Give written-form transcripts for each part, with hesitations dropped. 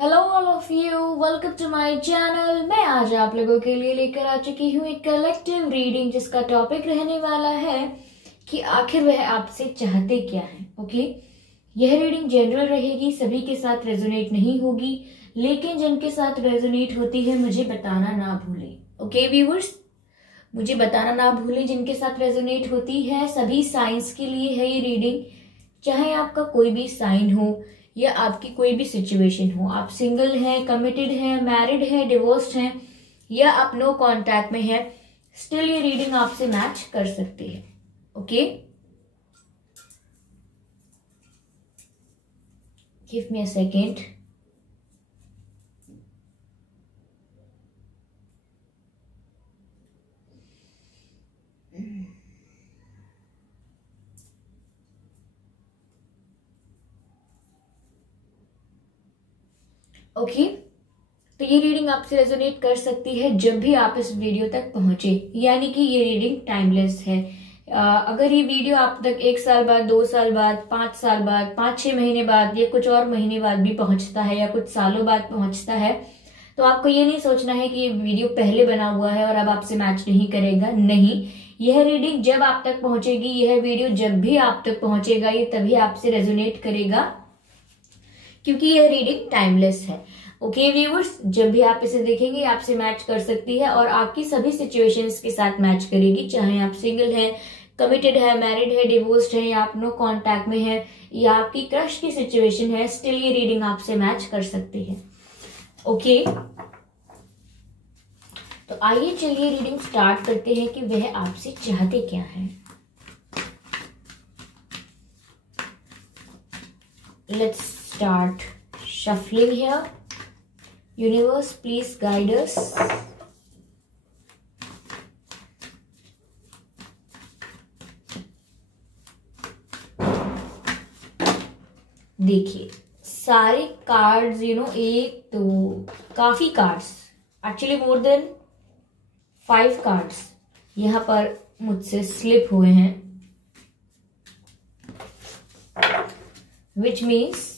Hello all of you, welcome to my channel. मैं आज आप लोगों के लिए लेकर आ चुकी हूँ एक कलेक्टिव रीडिंग जिसका टॉपिक रहने वाला है कि आखिर वह आपसे चाहते क्या है। ओके, यह रीडिंग जनरल रहेगी, सभी के साथ रेजोनेट नहीं होगी, लेकिन जिनके साथ रेजोनेट होती है मुझे बताना ना भूलें। ओके व्यूअर्स, मुझे बताना ना भूलें जिनके साथ रेजोनेट होती है। सभी साइंस के लिए है ये रीडिंग, चाहे आपका कोई भी साइन हो या आपकी कोई भी सिचुएशन हो। आप सिंगल हैं, कमिटेड हैं, मैरिड हैं, डिवोर्स्ड हैं या आप नो कांटेक्ट में हैं, स्टिल ये रीडिंग आपसे मैच कर सकती है। Okay, give me a second. Okay, तो ये रीडिंग आपसे रेजोनेट कर सकती है जब भी आप इस वीडियो तक पहुंचे, यानी कि ये रीडिंग टाइमलेस है। अगर ये वीडियो आप तक 1 साल बाद, 2 साल बाद, 5 साल बाद, 5-6 महीने बाद या कुछ और महीने बाद भी पहुंचता है या कुछ सालों बाद पहुंचता है, तो आपको ये नहीं सोचना है कि ये वीडियो पहले बना हुआ है और अब आपसे मैच नहीं करेगा। नहीं, यह रीडिंग जब आप तक पहुंचेगी, यह वीडियो जब भी आप तक पहुंचेगा, ये तभी आपसे रेजोनेट करेगा, क्योंकि यह रीडिंग टाइमलेस है। ओके व्यूअर्स, जब भी आप इसे देखेंगे आपसे मैच कर सकती है और आपकी सभी सिचुएशंस के साथ मैच करेगी, चाहे आप सिंगल हैं, कमिटेड है, मैरिड है, डिवोर्स्ड है या आप नो कांटेक्ट में है या आपकी क्रश की सिचुएशन है, स्टिल ये रीडिंग आपसे मैच कर सकती है। ओके, तो आइए चलिए रीडिंग स्टार्ट करते हैं कि वह आपसे चाहते क्या है। Let's start shuffling here. Universe, please guide us. देखिए सारे कार्ड्स, एक दो काफी cards, actually more than 5 cards यहां पर मुझसे स्लिप हुए हैं, which means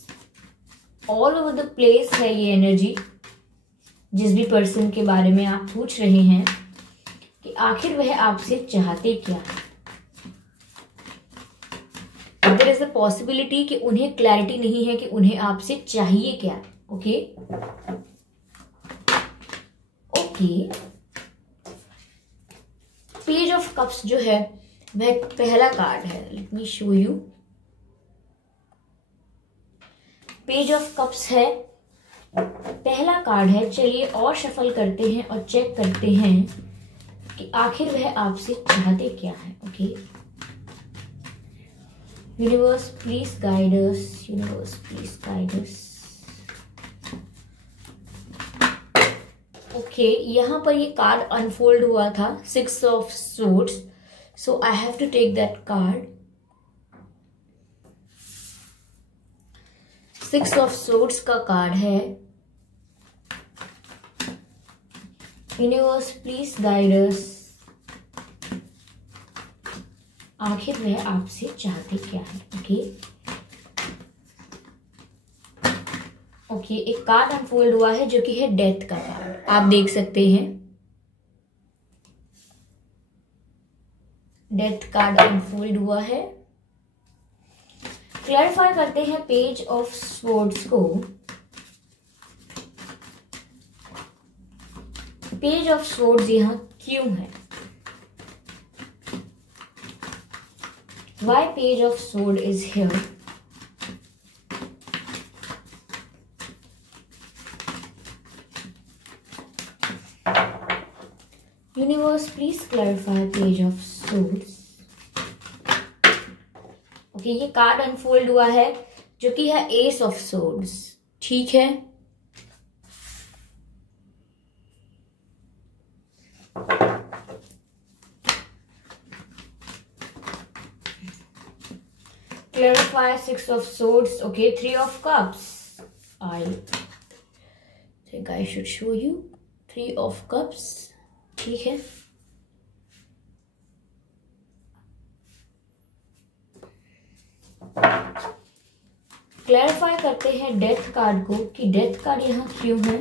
all over the place है ये एनर्जी। जिस भी पर्सन के बारे में आप पूछ रहे हैं कि आखिर वह आपसे चाहते क्या है, देयर इज अ पॉसिबिलिटी कि उन्हें क्लैरिटी नहीं है कि उन्हें आपसे चाहिए क्या। Okay okay, page of cups जो है वह पहला कार्ड है। Let me show you. Page of cups है, पहला कार्ड है। चलिए और शफल करते हैं और चेक करते हैं कि आखिर वह आपसे चाहते क्या है। Okay, universe please guide us, universe please guide us. Okay, यहां पर ये कार्ड अनफोल्ड हुआ था, 6 of swords, so I have to take that card. 6 of swords का कार्ड है। यूनिवर्स प्लीज गाइड अस, आखिर वह आपसे चाहते क्या है। ओके ओके, एक कार्ड अनफोल्ड हुआ है जो कि है डेथ का कार्ड, आप देख सकते हैं। डेथ कार्ड अनफोल्ड हुआ है। क्लैरिफाई करते हैं पेज ऑफ स्वॉर्ड्स को। पेज ऑफ स्वॉर्ड्स यहां क्यों है? Why page of sword is here? Universe, please clarify page of swords. Okay, ये कार्ड अनफोल्ड हुआ है जो कि है एस ऑफ सोर्ड्स। ठीक है, clarify 6 of swords. Okay, 3 of cups. I think I should show you 3 of cups. ठीक है, क्लैरिफाई करते हैं डेथ कार्ड को कि डेथ कार्ड यहाँ क्यों है।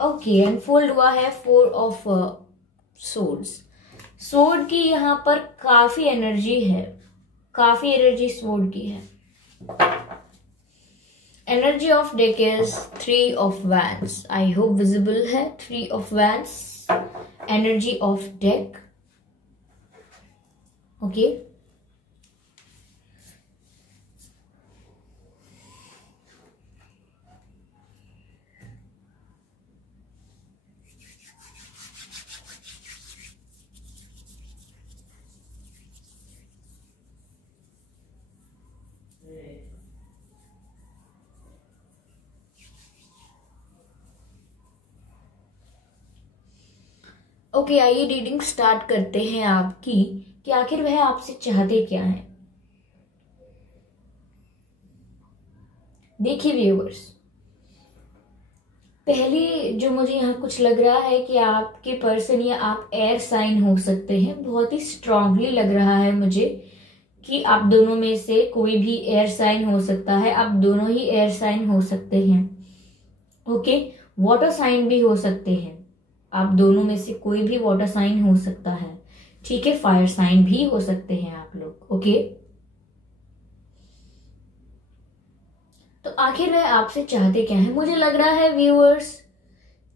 ओके, अनफोल्ड हुआ है 4 ऑफ सोर्ड्स। सोर्ड की यहाँ पर काफी एनर्जी है, काफी एनर्जी सोर्ड की है। Energy of deck is 3 of wands. I hope visible है। 3 of wands, energy of deck. Okay, okay, आइए रीडिंग स्टार्ट करते हैं आपकी कि आखिर वह आपसे चाहते क्या है। देखिए व्यूअर्स, पहले जो मुझे यहाँ कुछ लग रहा है कि आपके पर्सन या आप एयर साइन हो सकते हैं। बहुत ही स्ट्रांगली लग रहा है मुझे कि आप दोनों में से कोई भी एयर साइन हो सकता है। आप दोनों ही एयर साइन हो सकते हैं। ओके, वाटर साइन भी हो सकते हैं। आप दोनों में से कोई भी वाटर साइन हो सकता है। ठीक है, फायर साइन भी हो सकते हैं आप लोग। ओके, तो आखिर वह आपसे चाहते क्या है। मुझे लग रहा है व्यूअर्स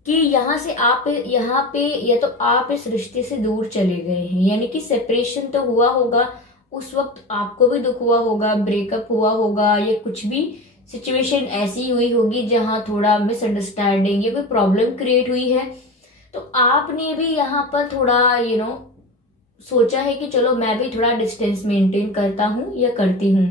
कि यहाँ से आप यहाँ पे या तो आप इस रिश्ते से दूर चले गए हैं, यानी कि सेपरेशन तो हुआ होगा। उस वक्त आपको भी दुख हुआ होगा, ब्रेकअप हुआ होगा, या कुछ भी सिचुएशन ऐसी हुई होगी जहां थोड़ा मिसअंडरस्टैंडिंग या कोई प्रॉब्लम क्रिएट हुई है। तो आपने भी यहाँ पर थोड़ा सोचा है कि चलो मैं भी थोड़ा डिस्टेंस मेंटेन करता हूँ या करती हूँ।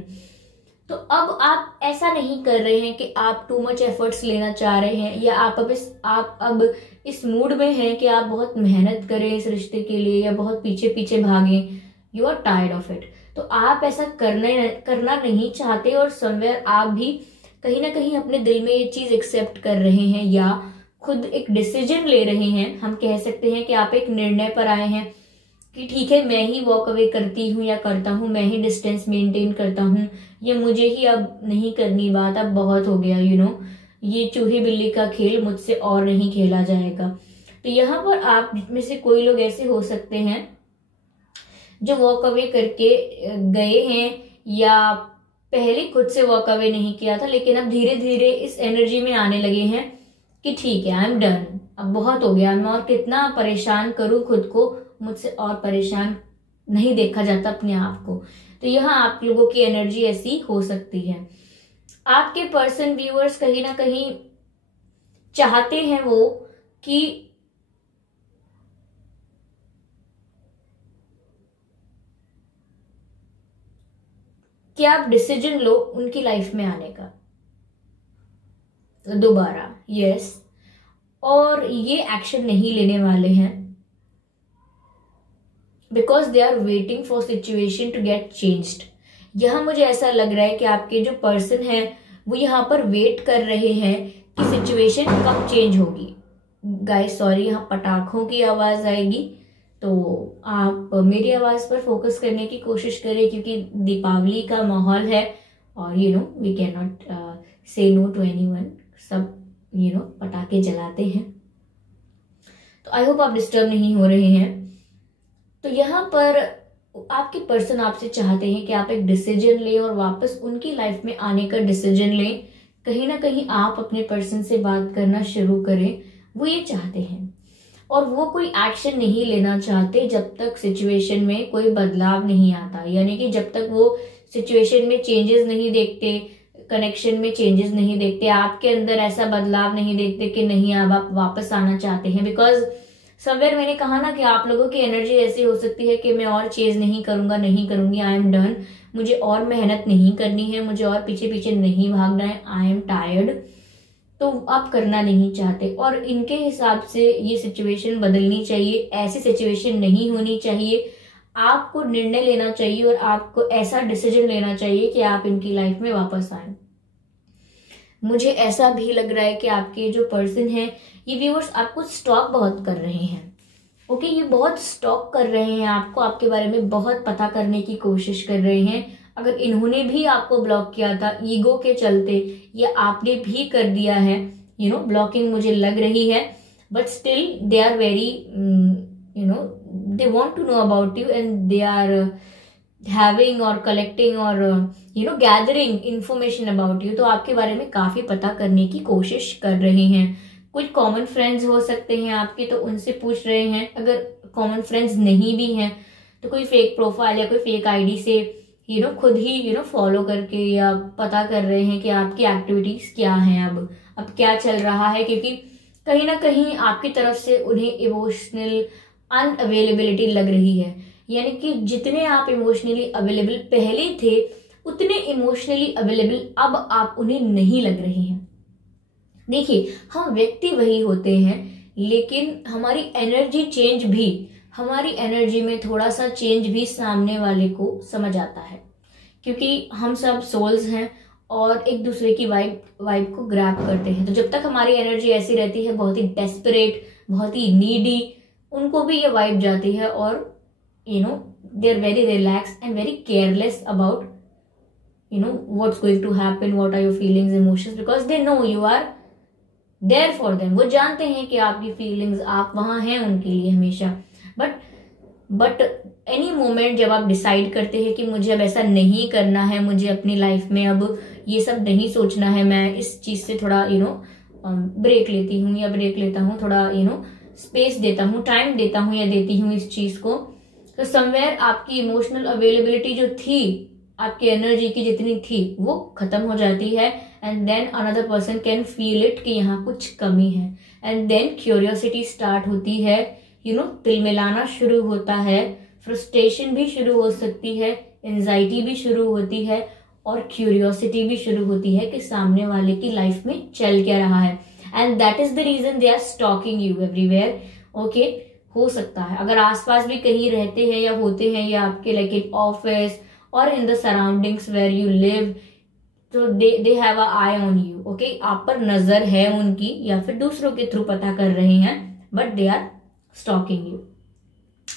तो अब आप ऐसा नहीं कर रहे हैं कि आप टू मच एफर्ट्स लेना चाह रहे हैं, या आप अब इस मूड में हैं कि आप बहुत मेहनत करें इस रिश्ते के लिए या बहुत पीछे पीछे भागें। You are tired of it. तो आप ऐसा करना नहीं चाहते, और समवेयर आप भी कहीं ना कहीं अपने दिल में ये चीज एक्सेप्ट कर रहे हैं या खुद एक डिसीजन ले रहे हैं। हम कह सकते हैं कि आप एक निर्णय पर आए हैं कि ठीक है, मैं ही वॉक अवे करती हूँ या करता हूँ, मैं ही डिस्टेंस मेंटेन करता हूँ, ये मुझे ही अब नहीं करनी बात, अब बहुत हो गया। ये चूहे बिल्ली का खेल मुझसे और नहीं खेला जाएगा। तो यहाँ पर आप में से कोई लोग ऐसे हो सकते हैं जो वॉक अवे करके गए हैं, या पहले खुद से वॉक अवे नहीं किया था, लेकिन अब धीरे धीरे इस एनर्जी में आने लगे हैं कि ठीक है, आई एम डन, अब बहुत हो गया, मैं और कितना परेशान करूं खुद को, मुझसे और परेशान नहीं देखा जाता अपने आप को। तो यहाँ आप लोगों की एनर्जी ऐसी हो सकती है। आपके पर्सन व्यूअर्स कहीं ना कहीं चाहते हैं वो कि आप डिसीजन लो उनकी लाइफ में आने का दोबारा। यस, और ये एक्शन नहीं लेने वाले हैं because they are waiting for situation to get changed. यहां मुझे ऐसा लग रहा है कि आपके जो पर्सन है वो यहाँ पर वेट कर रहे हैं कि सिचुएशन कब चेंज होगी। गाइस सॉरी, यहाँ पटाखों की आवाज आएगी, तो आप मेरी आवाज पर फोकस करने की कोशिश करें, क्योंकि दीपावली का माहौल है और वी कैन नॉट से नो टू एनीवन। सब पटाखे जलाते हैं, तो आई होप आप डिस्टर्ब नहीं हो रहे हैं। तो यहाँ पर आपके पर्सन आपसे चाहते हैं कि आप एक डिसीजन लें और वापस उनकी लाइफ में आने का डिसीजन लें। कहीं ना कहीं आप अपने पर्सन से बात करना शुरू करें, वो ये चाहते हैं। और वो कोई एक्शन नहीं लेना चाहते जब तक सिचुएशन में कोई बदलाव नहीं आता, यानी कि जब तक वो सिचुएशन में चेंजेस नहीं देखते, कनेक्शन में चेंजेस नहीं देखते, आपके अंदर ऐसा बदलाव नहीं देखते कि नहीं अब आप वापस आना चाहते हैं। बिकॉज समवेयर मैंने कहा ना कि आप लोगों की एनर्जी ऐसी हो सकती है कि मैं और चेंज नहीं करूंगा, नहीं करूंगी, आई एम डन, मुझे और मेहनत नहीं करनी है, मुझे और पीछे पीछे नहीं भागना है, आई एम टायर्ड। तो आप करना नहीं चाहते, और इनके हिसाब से ये सिचुएशन बदलनी चाहिए, ऐसी सिचुएशन नहीं होनी चाहिए। आपको निर्णय लेना चाहिए और आपको ऐसा डिसीजन लेना चाहिए कि आप इनकी लाइफ में वापस आए। मुझे ऐसा भी लग रहा है कि आपके जो पर्सन है ये व्यूअर्स आपको स्टॉक बहुत कर रहे हैं। ओके, ये बहुत स्टॉक कर रहे हैं आपको, आपके बारे में बहुत पता करने की कोशिश कर रहे हैं, अगर इन्होंने भी आपको ब्लॉक किया था ईगो के चलते, या आपने भी कर दिया है, ब्लॉकिंग मुझे लग रही है, but still they are very they want to know about you and they are having और कलेक्टिंग और गैदरिंग इंफॉर्मेशन अबाउट यू। तो आपके बारे में काफी पता करने की कोशिश कर रहे हैं। कुछ कॉमन फ्रेंड्स हो सकते हैं आपके, तो उनसे पूछ रहे हैं। अगर कॉमन फ्रेंड्स नहीं भी हैं तो कोई फेक प्रोफाइल या कोई फेक आईडी से खुद ही फॉलो करके या पता कर रहे हैं कि आपकी एक्टिविटीज क्या हैं, अब क्या चल रहा है, क्योंकि कहीं ना कहीं आपकी तरफ से उन्हें इमोशनल अनअवेलेबिलिटी लग रही है। यानी कि जितने आप इमोशनली अवेलेबल पहले थे उतने इमोशनली अवेलेबल अब आप उन्हें नहीं लग रहे हैं। देखिए, हम व्यक्ति वही होते हैं, लेकिन हमारी एनर्जी चेंज भी, हमारी एनर्जी में थोड़ा सा चेंज भी सामने वाले को समझ आता है, क्योंकि हम सब सोल्स हैं और एक दूसरे की वाइब को ग्रैब करते हैं। तो जब तक हमारी एनर्जी ऐसी रहती है, बहुत ही डेस्परेट, बहुत ही नीडी, उनको भी ये वाइब जाती है और they are very relaxed and very careless about what's going to happen, what are your feelings, emotions, because they know you are there for them। वो जानते हैं कि आपकी फीलिंग्स, आप वहां हैं उनके लिए हमेशा। बट एनी मोमेंट जब आप डिसाइड करते हैं कि मुझे अब ऐसा नहीं करना है, मुझे अपनी लाइफ में अब ये सब नहीं सोचना है, मैं इस चीज से थोड़ा ब्रेक लेती हूँ या ब्रेक लेता हूँ, थोड़ा स्पेस देता हूँ, टाइम देता हूँ या देती हूँ इस चीज को, तो समवेयर आपकी इमोशनल अवेलेबिलिटी जो थी, आपकी एनर्जी की जितनी थी, वो खत्म हो जाती है। And then another person can feel it कि यहाँ कुछ कमी है, एंड देन क्यूरियोसिटी स्टार्ट होती है, तिलमिलाना शुरू होता है, फ्रस्ट्रेशन भी शुरू हो सकती है, एंजाइटी भी शुरू होती है और क्यूरियोसिटी भी शुरू होती है कि सामने वाले की लाइफ में चल क्या रहा है। And that is the reason they are stalking you everywhere. Okay, हो सकता है अगर आसपास भी कहीं रहते हैं या होते हैं, या आपके लाइक इन ऑफिस और in the surroundings where you live, तो they have a eye on you. Okay, आप पर नजर है उनकी, या फिर दूसरों के थ्रू पता कर रहे हैं, but they are stalking you.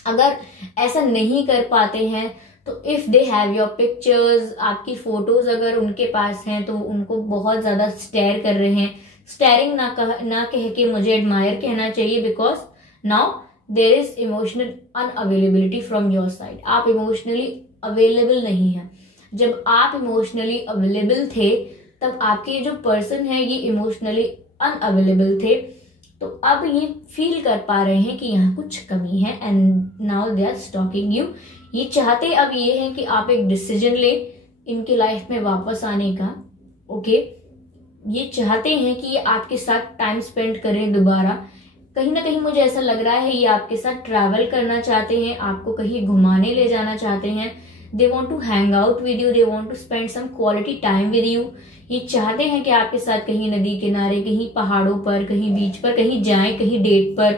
अगर ऐसा नहीं कर पाते हैं तो if they have your pictures, आपकी फोटोज अगर उनके पास हैं, तो उनको बहुत ज्यादा स्टेयर कर रहे हैं। स्टेयरिंग ना कह के मुझे एडमायर कहना चाहिए, because now there is emotional unavailability from your side. आप इमोशनली अवेलेबल नहीं है। जब आप इमोशनली अवेलेबल थे, तब आपके जो पर्सन है ये इमोशनली अनअवेलेबल थे, तो अब ये फील कर पा रहे हैं कि यहाँ कुछ कमी है, and now they are stalking you. ये चाहते अब ये है कि आप एक डिसीजन ले इनकी लाइफ में वापस आने का। ओके, ये चाहते हैं कि ये आपके साथ टाइम स्पेंड करें दोबारा। कहीं ना कहीं मुझे ऐसा लग रहा है ये आपके साथ ट्रैवल करना चाहते हैं, आपको कहीं घुमाने ले जाना चाहते हैं। They want to hang out with you, they want to spend some quality time with you. ये चाहते हैं कि आपके साथ कहीं नदी किनारे, कहीं पहाड़ों पर, कहीं बीच पर, कहीं जाएं, कहीं डेट पर,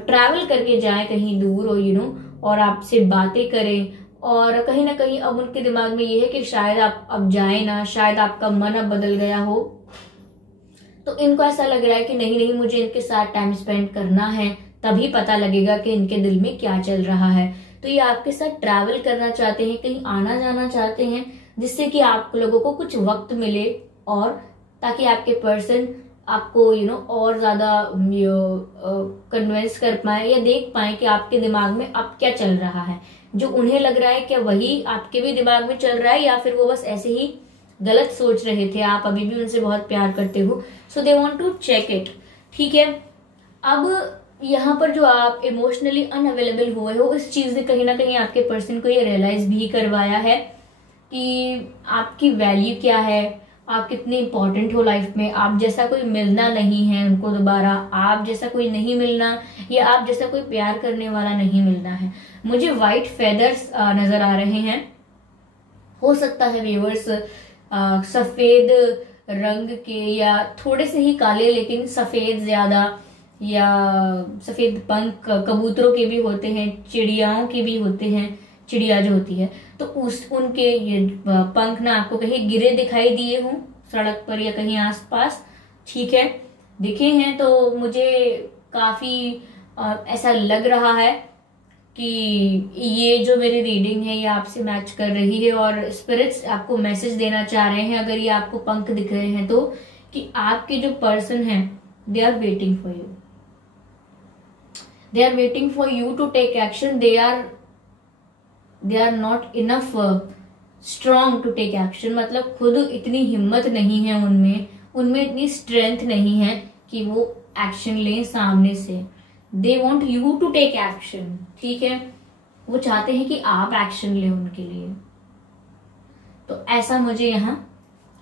ट्रैवल करके जाएं कहीं दूर, और और आपसे बातें करें। और कहीं ना कहीं अब उनके दिमाग में ये है कि शायद आप अब जाए ना, शायद आपका मन अब बदल गया हो। तो इनको ऐसा लग रहा है कि नहीं, मुझे इनके साथ टाइम स्पेंड करना है, तभी पता लगेगा कि इनके दिल में क्या चल रहा है। तो ये आपके साथ ट्रैवल करना चाहते हैं, कहीं आना जाना चाहते हैं, जिससे कि आप लोगों को कुछ वक्त मिले, और ताकि आपके पर्सन आपको और ज्यादा कन्विंस कर पाए या देख पाए कि आपके दिमाग में अब क्या चल रहा है। जो उन्हें लग रहा है क्या वही आपके भी दिमाग में चल रहा है, या फिर वो बस ऐसे ही गलत सोच रहे थे, आप अभी भी उनसे बहुत प्यार करते हो। So they want to check it. ठीक है, अब यहाँ पर जो आप इमोशनली अनअवेलेबल हुए हो, इस चीज ने कहीं ना कहीं आपके पर्सन को ये रियलाइज भी करवाया है कि आपकी वैल्यू क्या है, आप कितने इंपॉर्टेंट हो लाइफ में। आप जैसा कोई मिलना नहीं है उनको दोबारा, आप जैसा कोई नहीं मिलना, या आप जैसा कोई प्यार करने वाला नहीं मिलना है। मुझे व्हाइट फेदर्स नजर आ रहे हैं। हो सकता है व्यूअर्स सफेद रंग के, या थोड़े से ही काले लेकिन सफेद ज्यादा, या सफेद पंख कबूतरों के भी होते हैं, चिड़ियाओं के भी होते हैं, चिड़िया जो होती है, तो उनके ये पंख ना आपको कहीं गिरे दिखाई दिए हों सड़क पर या कहीं आसपास, ठीक है, दिखे हैं, तो मुझे काफी ऐसा लग रहा है कि ये जो मेरी रीडिंग है ये आपसे मैच कर रही है और स्पिरिट्स आपको मैसेज देना चाह रहे हैं, अगर ये आपको पंख दिख रहे हैं तो, कि आपके जो पर्सन है they are waiting for you, they are waiting for you to take action, they are not enough strong to take action. मतलब खुद इतनी हिम्मत नहीं है उनमें इतनी स्ट्रेंथ नहीं है कि वो एक्शन लें सामने से। They want you to take action, ठीक है, वो चाहते हैं कि आप एक्शन लें उनके लिए। तो ऐसा मुझे यहां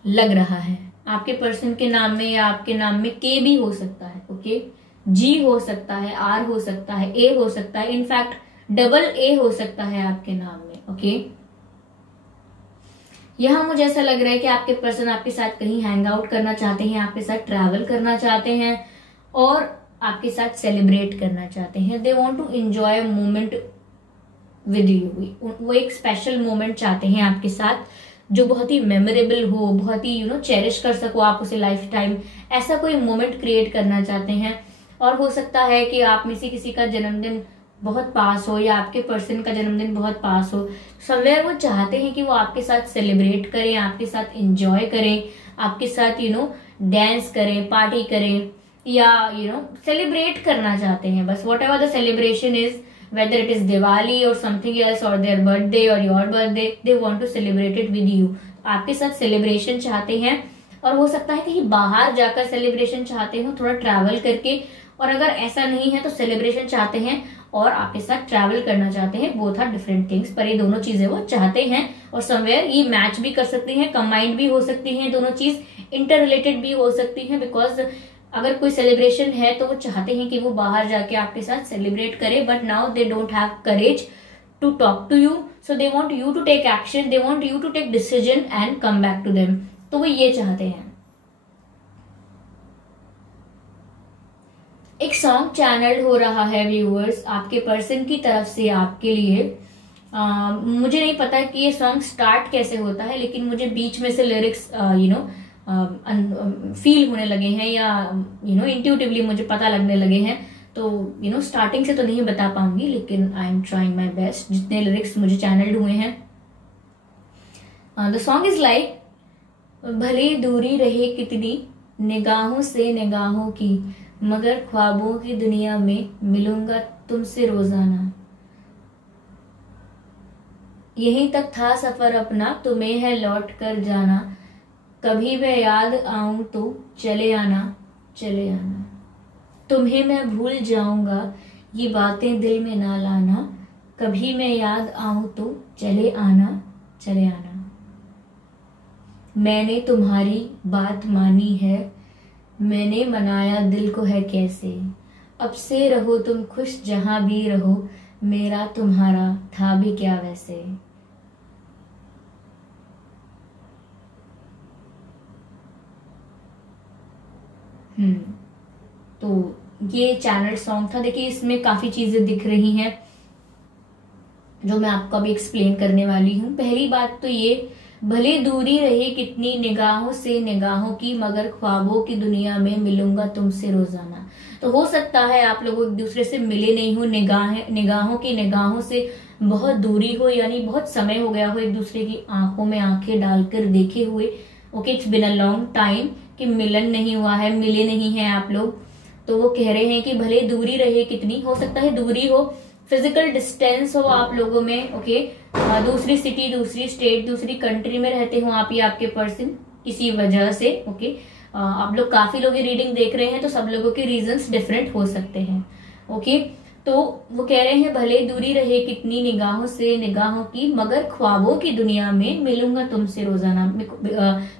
लग रहा है। आपके पर्सन के नाम में या आपके नाम में के भी हो सकता है, ओके, जी हो सकता है, आर हो सकता है, ए हो सकता है, इनफैक्ट डबल ए हो सकता है आपके नाम में, ओके। यहां मुझे ऐसा लग रहा है कि आपके पर्सन आपके साथ कहीं हैंग आउट करना चाहते हैं, आपके साथ ट्रैवल करना चाहते हैं और आपके साथ सेलिब्रेट करना चाहते हैं। They want to enjoy a moment with you. वो एक स्पेशल मोमेंट चाहते हैं आपके साथ जो बहुत ही मेमोरेबल हो, बहुत ही चेरिश कर सको आप उसे लाइफ टाइम, ऐसा कोई मोमेंट क्रिएट करना चाहते हैं। और हो सकता है कि आप में से किसी का जन्मदिन बहुत पास हो या आपके पर्सन का जन्मदिन बहुत पास हो, समवेयर वो चाहते हैं कि वो आपके साथ सेलिब्रेट करें, आपके साथ एंजॉय करें, आपके साथ डांस करें, पार्टी करें या सेलिब्रेट करना चाहते हैं। बस what ever the celebration is, whether it is Diwali or something else or their birthday or your birthday, they want to celebrate it with you। आपके साथ सेलिब्रेशन चाहते हैं और हो सकता है कहीं बाहर जाकर सेलिब्रेशन चाहते हो, थोड़ा ट्रैवल करके, और अगर ऐसा नहीं है तो सेलिब्रेशन चाहते हैं और आपके साथ ट्रैवल करना चाहते हैं। बोथ आर डिफरेंट थिंग्स, पर ये दोनों चीजें वो चाहते हैं और समवेयर ये मैच भी कर सकती हैं, कंबाइंड भी हो सकती हैं, दोनों चीज इंटर रिलेटेड भी हो सकती हैं। बिकॉज अगर कोई सेलिब्रेशन है तो वो चाहते हैं कि वो बाहर जाके आपके साथ सेलिब्रेट करे, but now they don't have courage to talk to you, so they want you to take action, they want you to take decision and come back to them. तो वो ये चाहते हैं। एक सॉन्ग चैनल्ड हो रहा है व्यूअर्स आपके पर्सन की तरफ से आपके लिए। मुझे नहीं पता कि ये सॉन्ग स्टार्ट कैसे होता है, लेकिन मुझे बीच में से लिरिक्स फील होने लगे हैं या इंट्यूटिवली मुझे पता लगने लगे हैं। तो स्टार्टिंग से तो नहीं बता पाऊंगी, लेकिन I am trying my best जितने लिरिक्स मुझे चैनल्ड हुए हैं। द सॉन्ग इज लाइक, भले दूरी रहे कितनी निगाहों से निगाहों की, मगर ख्वाबों की दुनिया में मिलूंगा तुमसे रोजाना। यहीं तक था सफर अपना, तुम्हें है लौट कर जाना, कभी मैं याद आऊं तो चले आना, चले आना। तुम्हें मैं भूल जाऊंगा ये बातें दिल में ना लाना, कभी मैं याद आऊं तो चले आना, चले आना। मैंने तुम्हारी बात मानी है, मैंने मनाया दिल को है कैसे, अब से रहो तुम खुश जहां भी रहो, मेरा तुम्हारा था भी क्या वैसे। तो ये चैनल सॉन्ग था। देखिए इसमें काफी चीजें दिख रही हैं जो मैं आपको अभी एक्सप्लेन करने वाली हूँ। पहली बात तो ये, भले दूरी रहे कितनी निगाहों से निगाहों की, मगर ख्वाबों की दुनिया में मिलूंगा तुमसे रोजाना। तो हो सकता है आप लोग एक दूसरे से मिले नहीं हो, निगाहों की निगाहों से बहुत दूरी हो, यानी बहुत समय हो गया हो एक दूसरे की आंखों में आंखें डालकर देखे हुए। Okay, it's been a long time कि मिलन नहीं हुआ है, मिले नहीं हैं आप लोग। तो वो कह रहे हैं कि भले दूरी रहे कितनी, हो सकता है दूरी हो, फिजिकल डिस्टेंस हो आप लोगों में, ओके, दूसरी सिटी, दूसरी स्टेट, दूसरी कंट्री में रहते हो आप या आपके पर्सन किसी वजह से, ओके। आप लोग काफी लोग ये रीडिंग देख रहे हैं तो सब लोगों के रीजंस डिफरेंट हो सकते हैं, ओके। तो वो कह रहे हैं भले दूरी रहे कितनी निगाहों से निगाहों की, मगर ख्वाबों की दुनिया में मिलूंगा तुमसे रोजाना।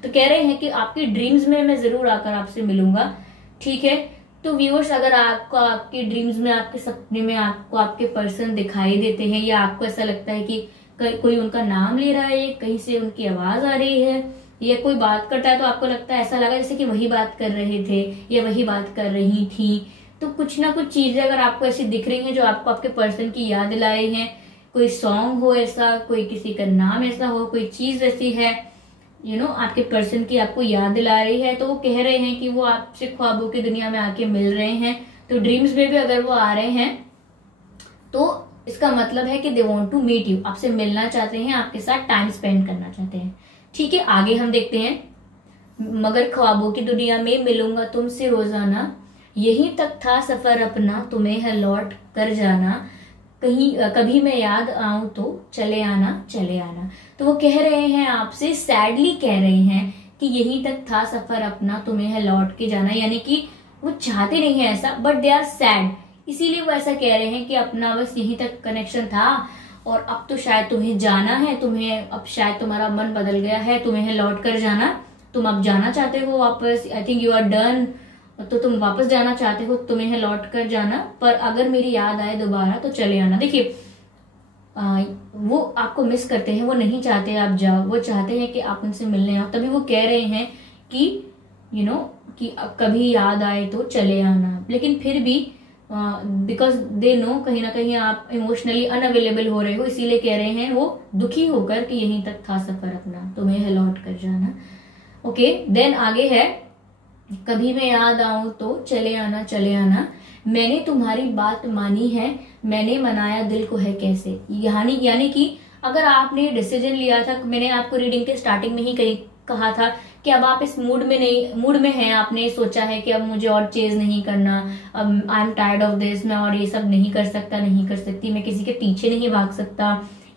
तो कह रहे हैं कि आपकी ड्रीम्स में मैं जरूर आकर आपसे मिलूंगा, ठीक है। तो व्यूअर्स, अगर आपको आपके ड्रीम्स में, आपके सपने में आपको आपके पर्सन दिखाई देते हैं या आपको ऐसा लगता है कि कोई उनका नाम ले रहा है, कहीं से उनकी आवाज आ रही है या कोई बात करता है, तो आपको लगता है, ऐसा लगा जैसे कि वही बात कर रहे थे या वही बात कर रही थी, तो कुछ ना कुछ चीजें अगर आपको ऐसी दिख रही हैं जो आपको आपके पर्सन की याद दिलाए हैं, कोई सॉन्ग हो ऐसा, कोई किसी का नाम ऐसा हो, कोई चीज ऐसी है आपके पर्सन की आपको याद दिला रही है, तो वो कह रहे हैं कि वो आपसे ख्वाबों की दुनिया में आके मिल रहे हैं। तो ड्रीम्स में भी अगर वो आ रहे हैं तो इसका मतलब है कि they want to meet you, आपसे मिलना चाहते हैं, आपके साथ टाइम स्पेंड करना चाहते हैं। ठीक है, आगे हम देखते हैं। मगर ख्वाबों की दुनिया में मिलूंगा तुमसे रोजाना, यहीं तक था सफर अपना, तुम्हें है लौट कर जाना, कहीं कभी मैं याद आऊं तो चले आना चले आना। तो वो कह रहे हैं आपसे, सैडली कह रहे हैं कि यहीं तक था सफर अपना, तुम्हें है लौट के जाना। यानी कि वो चाहते नहीं है ऐसा, बट दे आर सैड, इसीलिए वो ऐसा कह रहे हैं कि अपना बस यहीं तक कनेक्शन था और अब तो शायद तुम्हें जाना है, तुम्हें अब शायद तुम्हारा मन बदल गया है, तुम्हें है लौट कर जाना, तुम अब जाना चाहते हो वापस। I think you are done, तो तुम वापस जाना चाहते हो, तुम्हें है लौट कर जाना, पर अगर मेरी याद आए दोबारा तो चले आना। देखिए वो आपको मिस करते हैं, वो नहीं चाहते आप जाओ, वो चाहते हैं कि आप उनसे मिलने आओ, तभी वो कह रहे हैं कि कि कभी याद आए तो चले आना। लेकिन फिर भी बिकॉज दे नो कहीं ना कहीं आप इमोशनली अनअवेलेबल हो रहे हो, इसीलिए कह रहे हैं वो दुखी होकर कि यहीं तक था सफर अपना, तुम्हें है लौट कर जाना। ओके, देन आगे है, कभी मैं याद आऊं तो चले आना चले आना, मैंने तुम्हारी बात मानी है, मैंने मनाया दिल को है कैसे। यानी कि अगर आपने डिसीजन लिया था, मैंने आपको रीडिंग के स्टार्टिंग में ही कहा था कि अब आप इस मूड में हैं, आपने सोचा है कि अब मुझे और चेज नहीं करना, अब आई एम टायर्ड ऑफ दिस, मैं और ये सब नहीं कर सकता, नहीं कर सकती, मैं किसी के पीछे नहीं भाग सकता,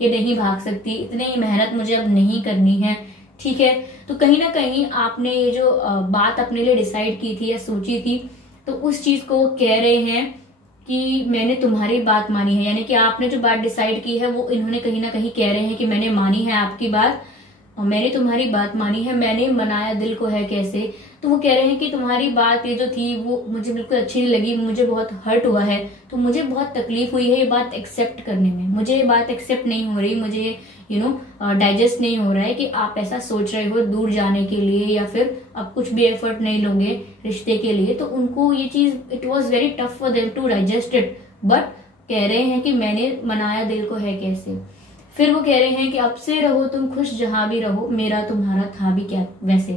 ये नहीं भाग सकती, इतनी मेहनत मुझे अब नहीं करनी है। ठीक है, तो कहीं ना कहीं आपने ये जो बात अपने लिए डिसाइड की थी या सोची थी, तो उस चीज को वो कह रहे हैं कि मैंने तुम्हारी बात मानी है। यानी कि आपने जो बात डिसाइड की है वो इन्होंने कहीं ना कहीं कह रहे हैं कि मैंने मानी है आपकी बात, और मैंने तुम्हारी बात मानी है, मैंने मनाया दिल को है कैसे। तो वो कह रहे हैं कि तुम्हारी बात ये जो थी वो मुझे बिल्कुल अच्छी नहीं लगी, मुझे बहुत हर्ट हुआ है, तो मुझे बहुत तकलीफ हुई है ये बात एक्सेप्ट करने में, मुझे ये बात एक्सेप्ट नहीं हो रही, मुझे डाइजेस्ट नहीं हो रहा है कि आप ऐसा सोच रहे हो दूर जाने के लिए, या फिर आप कुछ भी एफर्ट नहीं लोगे रिश्ते के लिए। तो उनको ये चीज it was very tough for them to digest it, but कह रहे हैं कि मैंने मनाया दिल को है कैसे। फिर वो कह रहे हैं कि अब से रहो तुम खुश जहां भी रहो, मेरा तुम्हारा था भी क्या वैसे।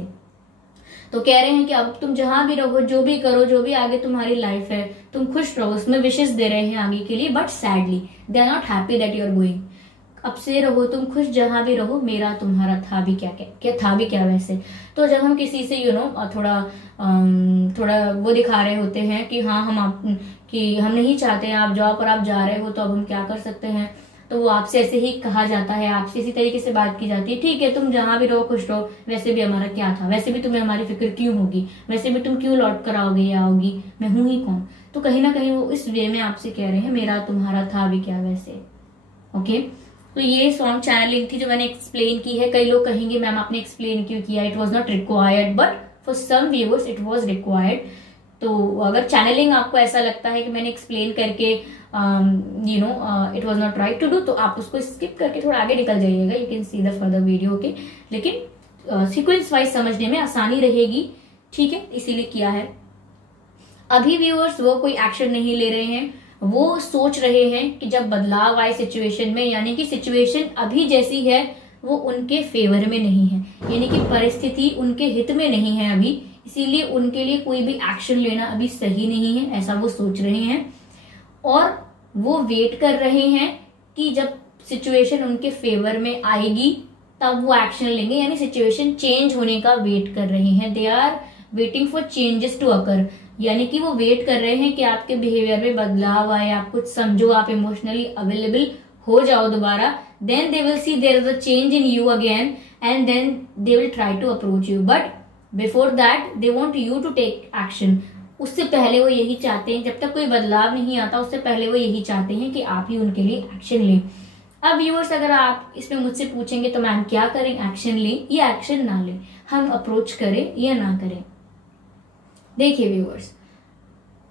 तो कह रहे हैं कि अब तुम जहां भी रहो, जो भी करो, जो भी आगे तुम्हारी लाइफ है, तुम खुश रहो, उसमें विशेष दे रहे हैं आगे के लिए, but sadly they are not happy that you are going. अब से रहो तुम खुश जहां भी रहो, मेरा तुम्हारा था भी क्या था भी क्या वैसे। तो जब हम किसी से थोड़ा वो दिखा रहे होते हैं कि हाँ हम नहीं चाहते हैं आप जाओ, पर आप जा रहे हो, तो अब हम क्या कर सकते हैं। तो वो आपसे ऐसे ही कहा जाता है, आपसे इसी तरीके से बात की जाती है, ठीक है तुम जहां भी रहो खुश रहो, वैसे भी हमारा क्या था, वैसे भी तुम्हें हमारी फिक्र क्यों होगी, वैसे भी तुम क्यों लौट कर आओगे या आओगी, मैं हूं ही कौन। तो कहीं ना कहीं वो इस वे में आपसे कह रहे हैं मेरा तुम्हारा था भी क्या वैसे। ओके, तो ये सॉन्ग चैनलिंग थी जो मैंने एक्सप्लेन की है। कई लोग कहेंगे मैम आपने एक्सप्लेन क्यों किया, it was not required, but for some viewers it was required. तो अगर चैनलिंग आपको ऐसा लगता है कि मैंने एक्सप्लेन करके it was not right to do, तो आप उसको स्किप करके थोड़ा आगे निकल जाइएगा, you can see the further video. Okay, लेकिन सीक्वेंस वाइज समझने में आसानी रहेगी, ठीक है, इसीलिए किया है। अभी व्यूअर्स वो कोई एक्शन नहीं ले रहे हैं, वो सोच रहे हैं कि जब बदलाव आए सिचुएशन में, यानी कि सिचुएशन अभी जैसी है वो उनके फेवर में नहीं है, यानी कि परिस्थिति उनके हित में नहीं है अभी, इसीलिए उनके लिए कोई भी एक्शन लेना अभी सही नहीं है, ऐसा वो सोच रहे हैं। और वो वेट कर रहे हैं कि जब सिचुएशन उनके फेवर में आएगी तब वो एक्शन लेंगे, यानी सिचुएशन चेंज होने का वेट कर रहे हैं। They are waiting for changes to occur, यानी कि वो वेट कर रहे हैं कि आपके बिहेवियर में बदलाव आए, आप कुछ समझो, आप इमोशनली अवेलेबल हो जाओ दोबारा, then they will see there is a change in you again and then they will try to approach you, but before that they want you to take action. उससे पहले वो यही चाहते हैं, जब तक कोई बदलाव नहीं आता उससे पहले वो यही चाहते हैं कि आप ही उनके लिए एक्शन लें। अब व्यूअर्स अगर आप इसमें मुझसे पूछेंगे तो मैम क्या करें, एक्शन लें या एक्शन ना लें, हम अप्रोच करें या ना करें। देखिए व्यूअर्स,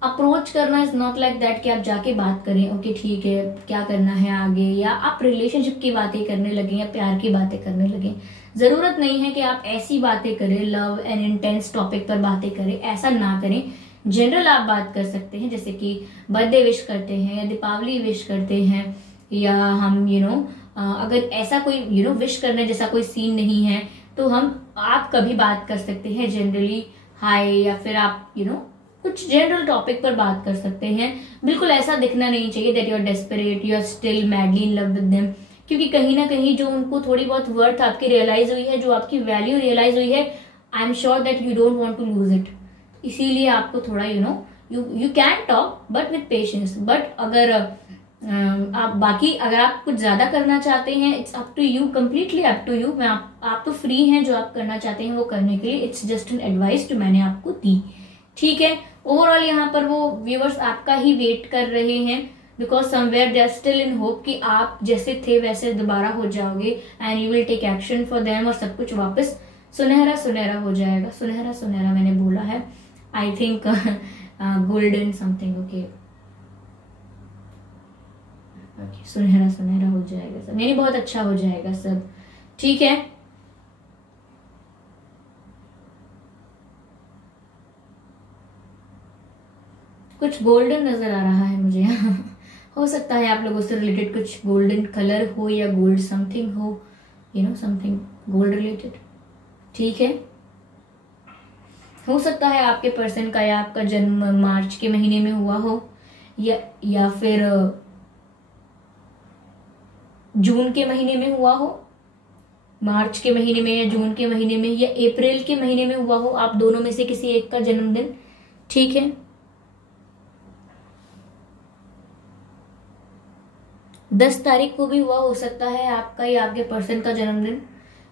अप्रोच करना इज नॉट लाइक दैट कि आप जाके बात करें, ओके ठीक है क्या करना है आगे, या आप रिलेशनशिप की बातें करने लगे या प्यार की बातें करने लगे। जरूरत नहीं है कि आप ऐसी बातें करें, लव एंड इंटेंस टॉपिक पर बातें करें, ऐसा ना करें। जनरल आप बात कर सकते हैं, जैसे कि बर्थडे विश करते हैं या दीपावली विश करते हैं, या हम अगर ऐसा कोई विश करने जैसा कोई सीन नहीं है तो आप कभी बात कर सकते हैं जनरली हाय, या फिर आप कुछ जनरल टॉपिक पर बात कर सकते हैं। बिल्कुल ऐसा दिखना नहीं चाहिए that you are desperate, you are still madly in love with them, क्योंकि कहीं ना कहीं जो उनको थोड़ी बहुत वर्थ आपकी रियलाइज हुई है, जो आपकी वैल्यू रियलाइज हुई है, I am sure that you don't want to lose it. इसीलिए आपको थोड़ा you can talk but with patience. But अगर आप बाकी अगर आप कुछ ज्यादा करना चाहते हैं, it's up to you, completely up to you. आप तो फ्री हैं, जो आप करना चाहते हैं वो करने के लिए। इट्स जस्ट एन एडवाइस जो मैंने आपको दी, ठीक है। ओवरऑल यहाँ पर वो व्यूअर्स आपका ही वेट कर रहे हैं, because somewhere they are still in hope कि आप जैसे थे वैसे दोबारा हो जाओगे and you will take action for them, और सब कुछ वापस सुनहरा सुनहरा हो जाएगा। सुनहरा सुनहरा मैंने बोला है, I think golden something, okay, सुनहरा सुनहरा हो जाएगा सब, नहीं बहुत अच्छा हो जाएगा सब, ठीक है। कुछ गोल्डन नजर आ रहा है मुझे हो सकता है आप लोगों से रिलेटेड कुछ गोल्डन कलर हो या गोल्ड समथिंग हो, समथिंग गोल्ड रिलेटेड, ठीक है। हो सकता है आपके पर्सन का या आपका जन्म मार्च के महीने में हुआ हो, या फिर जून के महीने में हुआ हो, मार्च के महीने में या जून के महीने में या अप्रैल के महीने में हुआ हो, आप दोनों में से किसी एक का जन्मदिन, ठीक है। 10 तारीख को भी हुआ हो सकता है आपका या आपके पर्सन का जन्मदिन,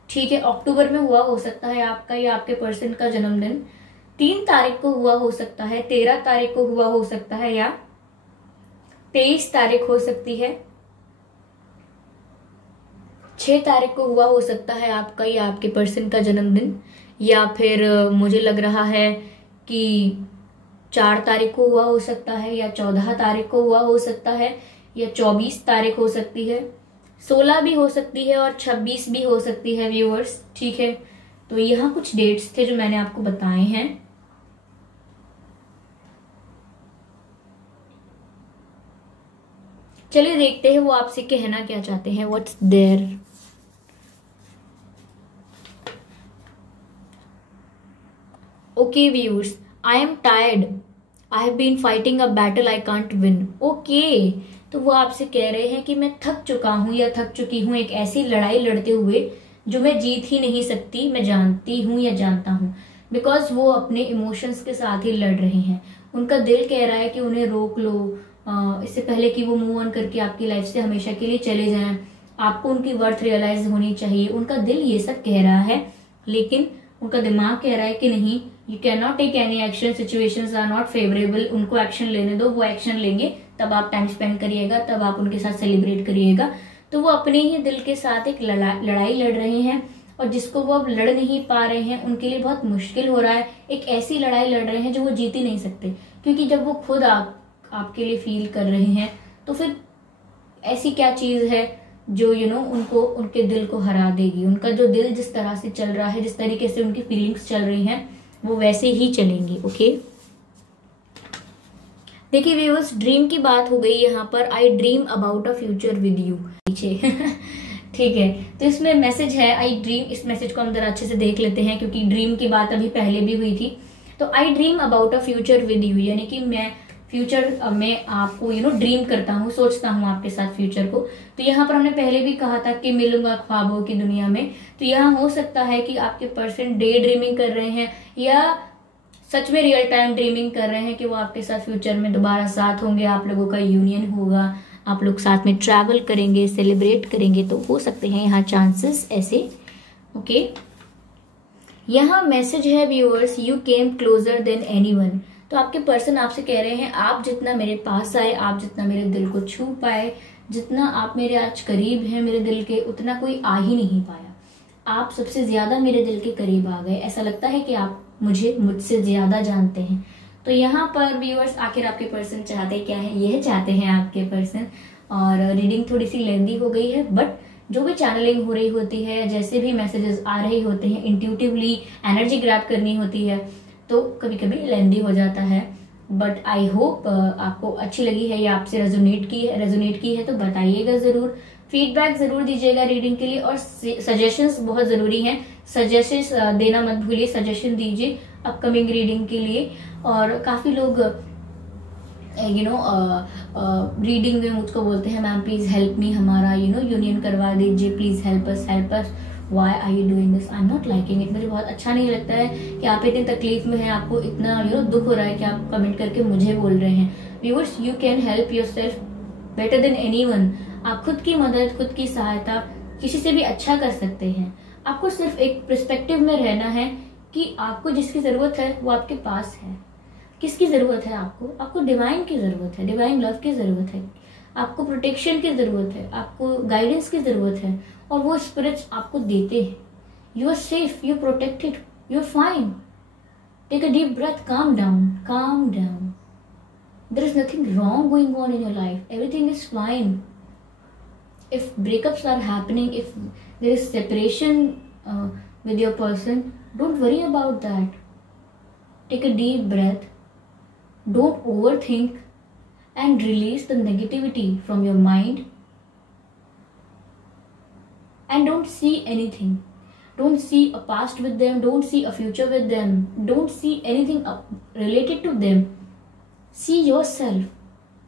ठीक है। अक्टूबर में हुआ हो सकता है आपका या आपके पर्सन का जन्मदिन। 3 तारीख को हुआ हो सकता है, 13 तारीख को हुआ हो सकता है, या 23 तारीख हो सकती है, 6 तारीख को हुआ हो सकता है आपका या आपके पर्सन का जन्मदिन, या फिर मुझे लग रहा है कि 4 तारीख को हुआ हो सकता है, या 14 तारीख को हुआ हो सकता है, या 24 तारीख हो सकती है, 16 भी हो सकती है और 26 भी हो सकती है व्यूअर्स, ठीक है। तो यहाँ कुछ डेट्स थे जो मैंने आपको बताए हैं। चलिए देखते हैं वो आपसे कहना क्या चाहते हैं, what's there. Okay viewers, I am tired, I have been fighting a battle I can't win. Okay, तो वो आपसे कह रहे हैं कि मैं थक चुका हूं या थक चुकी हूं एक ऐसी लड़ाई लड़ते हुए जो मैं जीत ही नहीं सकती, मैं जानती हूं या जानता हूं। बिकॉज वो अपने इमोशंस के साथ ही लड़ रहे हैं। उनका दिल कह रहा है कि उन्हें रोक लो, इससे पहले कि वो मूव ऑन करके आपकी लाइफ से हमेशा के लिए चले जाएं। आपको उनकी वर्थ रियलाइज होनी चाहिए। उनका दिल ये सब कह रहा है, लेकिन उनका दिमाग कह रहा है कि नहीं, you can not take any action, situations are not favourable. उनको एक्शन लेने दो, वो एक्शन लेंगे, तब आप टाइम स्पेंड करिएगा, तब आप उनके साथ सेलिब्रेट करिएगा। तो वो अपने ही दिल के साथ एक लड़ाई लड़ रहे हैं, और जिसको वो अब लड़ नहीं पा रहे हैं उनके लिए बहुत मुश्किल हो रहा है। एक ऐसी लड़ाई लड़ रहे हैं जो वो जीत ही नहीं सकते, क्योंकि जब वो खुद आपके लिए फील कर रहे हैं, तो फिर ऐसी क्या चीज है जो उनको उनके दिल को हरा देगी। उनका जो दिल जिस तरह से चल रहा है, जिस तरीके से उनकी फीलिंग्स चल रही हैं, वो वैसे ही चलेंगी। ओके, देखिए व्यूअर्स, ड्रीम की बात हो गई यहाँ पर। आई dream about a future with you, पीछे ठीक है। तो इसमें मैसेज है आई ड्रीम। इस मैसेज को हम जरा अच्छे से देख लेते हैं, क्योंकि ड्रीम की बात अभी पहले भी हुई थी। तो आई dream about a future with you, यानी कि मैं फ्यूचर में आपको ड्रीम करता हूँ, सोचता हूँ आपके साथ फ्यूचर को। तो यहाँ पर हमने पहले भी कहा था कि मिलूंगा ख्वाबों की दुनिया में। तो यहाँ हो सकता है कि आपके पर्सन डे ड्रीमिंग कर रहे हैं, या सच में रियल टाइम ड्रीमिंग कर रहे हैं कि वो आपके साथ फ्यूचर में दोबारा साथ होंगे, आप लोगों का यूनियन होगा, आप लोग साथ में ट्रैवल करेंगे, सेलिब्रेट करेंगे। तो हो सकते हैं यहाँ चांसेस ऐसे। ओके, यहाँ मैसेज है viewers, you came closure than anyone. तो आपके पर्सन आपसे कह रहे हैं, आप जितना मेरे पास आए, आप जितना मेरे दिल को छू पाए, जितना आप मेरे आज करीब हैं मेरे दिल के, उतना कोई आ ही नहीं पाया। आप सबसे ज्यादा मेरे दिल के करीब आ गए। ऐसा लगता है कि आप मुझसे ज्यादा जानते हैं। तो यहाँ पर व्यूअर्स, आखिर आपके पर्सन चाहते क्या है? यह चाहते हैं आपके पर्सन। और रीडिंग थोड़ी सी लेंदी हो गई है, बट जो भी चैनलिंग हो रही होती है, जैसे भी मैसेजेस आ रहे होते हैं, इंट्यूटिवली एनर्जी ग्रैब करनी होती है, तो कभी कभी लेंदी हो जाता है। बट आई होप आपको अच्छी लगी है या आपसे रेजोनेट की है तो बताइएगा जरूर। फीडबैक जरूर दीजिएगा रीडिंग के लिए, और सजेशंस बहुत जरूरी हैं। सजेशन देना मत भूलिए, सजेशन दीजिए अपकमिंग रीडिंग के लिए। और काफी लोग रीडिंग में मुझको बोलते हैं मैम प्लीज हेल्प मी, हमारा यूनियन करवा दीजिए, please help us. Why are you doing this? I am not liking it. मुझे बहुत अच्छा नहीं लगता है कि आप इतनी तकलीफ में हैं, आपको इतना दुख हो रहा है कि आप कमेंट करके मुझे बोल रहे हैं। Viewers, you can help yourself better than anyone. आप खुद की मदद, खुद की सहायता किसी से भी अच्छा कर सकते हैं। आपको सिर्फ एक पर्सपेक्टिव में रहना है कि आपको जिसकी जरूरत है वो आपके पास है। किसकी जरूरत है आपको? आपको डिवाइन की जरूरत है, डिवाइन लव की जरूरत है, आपको प्रोटेक्शन की जरूरत है, आपको गाइडेंस की जरूरत है, और वो स्पिरिट्स आपको देते हैं। You are safe, you are protected, you are fine. Take a deep breath, calm down, calm down. There is nothing wrong going on in your life, everything is fine. If breakups are happening, if there is separation with your person, don't worry about that. Take a deep breath. Don't overthink and release the negativity from your mind. And don't see anything. Don't see a past with them. Don't see a future with them. Don't see anything related to them. See yourself.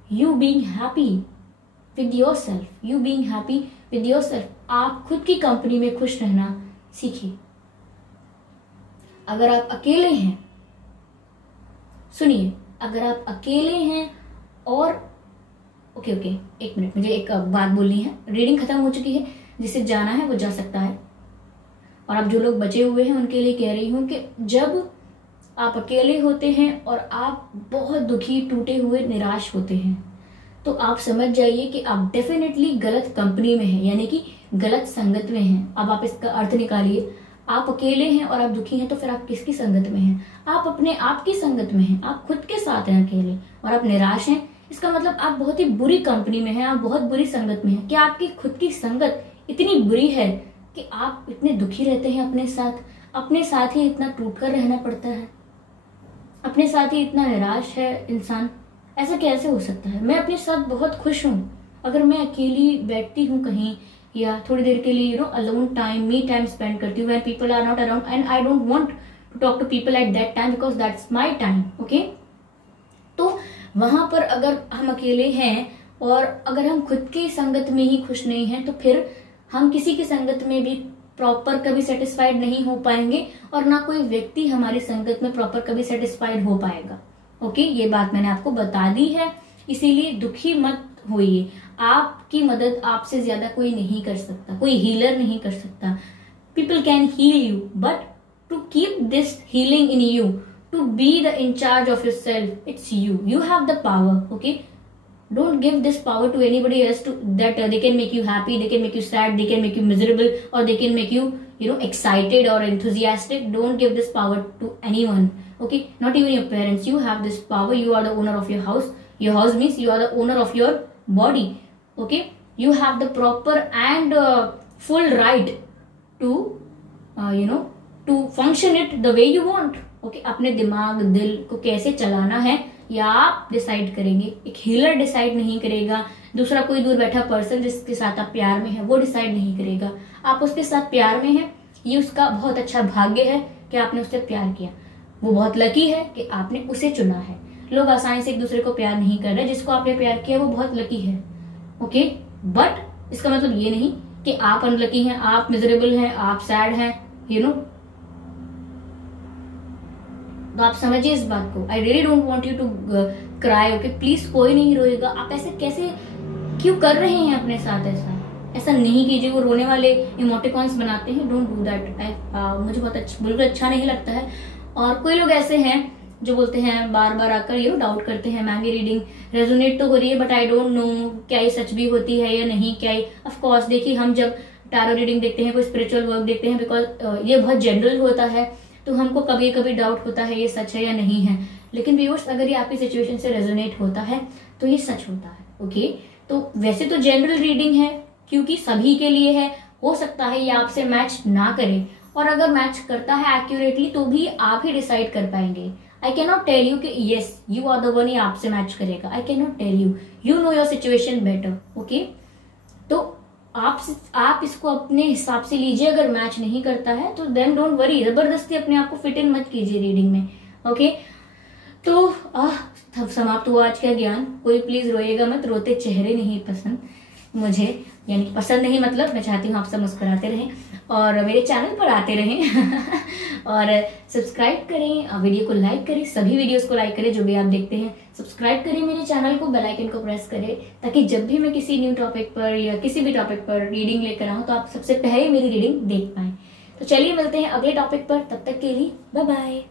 You being happy with yourself. You being happy with yourself. आप खुद की company में खुश रहना सीखिए। अगर आप अकेले हैं, सुनिए, अगर आप अकेले हैं और ओके एक मिनट, मुझे एक बात बोलनी है। रीडिंग खत्म हो चुकी है, जिसे जाना है वो जा सकता है। और अब जो लोग बचे हुए हैं उनके लिए कह रही हूं कि जब आप अकेले होते हैं और आप बहुत दुखी, टूटे हुए, निराश होते हैं, तो आप समझ जाइए कि आप डेफिनेटली गलत कंपनी में हैं, यानी कि गलत संगत में हैं। अब आप इसका अर्थ निकालिए। आप अकेले हैं और आप दुखी हैं, तो फिर आप किसकी संगत में हैं? आप अपने आप की संगत में हैं, आप खुद के साथ हैं अकेले, और आप निराश हैं। इसका मतलब आप बहुत ही बुरी कंपनी में हैं, आप बहुत बुरी संगत में हैं। क्या आपकी खुद की संगत इतनी बुरी है कि आप इतने दुखी रहते हैं अपने साथ ही इतना टूटकर रहना पड़ता है, अपने साथ ही इतना निराश है इंसान? ऐसा कैसे हो सकता है? मैं अपने साथ बहुत खुश हूँ। अगर मैं अकेली बैठती हूँ कहीं या थोड़ी देर के लिए alone time, me time spend करती हूँ, when people are not around, and I don't want to talk to people at that time because that's my time. Okay, तो वहां पर अगर हम अकेले हैं और अगर हम खुद की संगत में ही खुश नहीं हैं, तो फिर हम किसी की संगत में भी प्रॉपर कभी सेटिस्फाइड नहीं हो पाएंगे, और ना कोई व्यक्ति हमारी संगत में प्रॉपर कभी सेटिस्फाइड हो पाएगा। ओके, ये बात मैंने आपको बता दी है, इसीलिए दुखी मत होइए। आपकी मदद आपसे ज्यादा कोई नहीं कर सकता, कोई हीलर नहीं कर सकता। People can heal you, but to keep this healing in you, to be the in charge of yourself, it's you have the power. Okay, don't give this power to anybody else to that they can make you happy, they can make you sad, they can make you miserable, or they can make you excited or enthusiastic. Don't give this power to anyone. Okay, not even your parents. You have this power. You are the owner of your house. Your house means you are the owner of your body. Okay, you have the proper and full right to to function it the way you want. Okay, अपने दिमाग, दिल को कैसे चलाना है या आप decide करेंगे। एक हीलर डिसाइड नहीं करेगा, दूसरा कोई दूर बैठा पर्सन जिसके साथ आप प्यार में है वो डिसाइड नहीं करेगा। आप उसके साथ प्यार में हैं, ये उसका बहुत अच्छा भाग्य है कि आपने उससे प्यार किया। वो बहुत लकी है कि आपने उसे चुना है। लोग आसानी से एक दूसरे को प्यार नहीं कर रहे, जिसको आपने प्यार किया वो बहुत लकी है। ओके, बट इसका मतलब ये नहीं कि आप अनलकी हैं, आप मिजरेबल हैं, आप सैड हैं, तो आप समझिए इस बात को। I really don't want you to cry. Okay, please कोई नहीं रोएगा। आप ऐसे कैसे क्यों कर रहे हैं अपने साथ? ऐसा नहीं कीजिए। वो रोने वाले इमोटिकॉन्स बनाते हैं, डोंट डू दैट। मुझे बहुत बिल्कुल अच्छा नहीं लगता है। और कोई लोग ऐसे हैं जो बोलते हैं बार बार आकर डाउट करते हैं, मैम ये रीडिंग रेजोनेट तो हो रही है बट आई डोंट नो क्या ये सच भी होती है या नहीं। क्या ऑफ कोर्स देखिए, हम जब टैरो रीडिंग देखते हैं, कोई स्पिरिचुअल वर्क देखते हैं, बिकॉज ये बहुत जनरल होता है, तो हमको कभी कभी डाउट होता है ये सच है या नहीं है। लेकिन व्यूअर्स, अगर ये आपकी सिचुएशन से रेजोनेट होता है तो ये सच होता है। ओके, तो वैसे तो जनरल रीडिंग है क्योंकि सभी के लिए है। हो सकता है ये आपसे मैच ना करे, और अगर मैच करता है एक्यूरेटली तो भी आप ही डिसाइड कर पाएंगे। I can not tell you कि yes you are the one, ये आपसे मैच करेगा। I can not tell you, you know your situation better. Okay, तो आप इसको अपने हिसाब से लीजिए। अगर मैच नहीं करता है तो देन डोंट वरी, जबरदस्ती अपने आप को फिट इन मत कीजिए रीडिंग में। ओके, तो समाप्त हुआ आज का ज्ञान। कोई प्लीज रोइएगा मत, रोते चेहरे नहीं पसंद मुझे, यानी कि पसंद नहीं मतलब मैं चाहती हूँ आप सब मुस्कुराते रहें और मेरे चैनल पर आते रहें और सब्सक्राइब करें, वीडियो को लाइक करें, सभी वीडियोस को लाइक करें जो भी आप देखते हैं, सब्सक्राइब करें मेरे चैनल को, बेल आइकन को प्रेस करें ताकि जब भी मैं किसी न्यू टॉपिक पर या किसी भी टॉपिक पर रीडिंग लेकर आऊं तो आप सबसे पहले मेरी रीडिंग देख पाए। तो चलिए मिलते हैं अगले टॉपिक पर, तब तक के लिए बाय बाय।